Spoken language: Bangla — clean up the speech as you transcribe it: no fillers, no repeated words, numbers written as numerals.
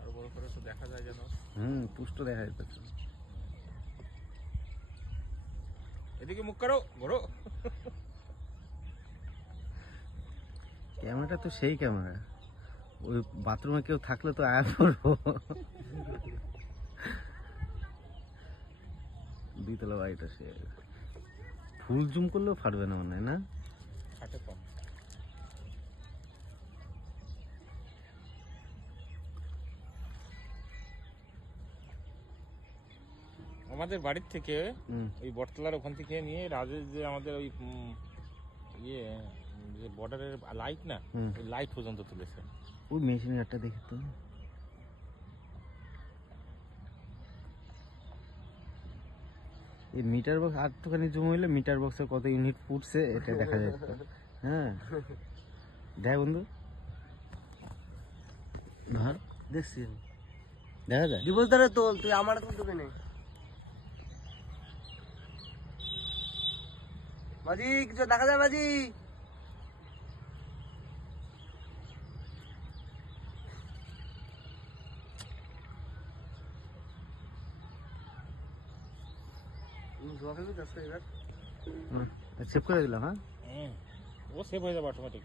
আর বড় করে তো দেখা যায় যেন। পুষ্ট দেখা যাচ্ছে। এদিকে মুখ করো বড়। ক্যামেরাটা তো সেই ক্যামেরা, ওই বাথরুমে কেউ থাকলে তো আয়া পড়বো। দ্বিতলা বাড়িটা সে ফুল জুম করলেও ফাটবে না মনে হয় না? ফাটে কম। আমাদের বাড়ির থেকে ওই বটতলার ওখান থেকে নিয়ে রাজের যে আমাদের ওই ইয়ে যে বর্ডারের লাইট না, ওই লাইট পর্যন্ত তুলেছে। ওই মেশিনের একটা দেখি তো, এই মিটার বক্স আটটুখানি জুম হইলে মিটার বক্সে কত ইউনিট ফুটছে এটা দেখা যায়। হ্যাঁ দেখ বন্ধু, ধর দেখছি দেখা যায়। দিবস ধরে তোল, তুই আমার তো তোকে নেই। মাঝি কিছু দেখা যায় মাঝি? সেভ করে দিলাম। হ্যাঁ ও সেভ হয়ে যাবে অটোমেটিক।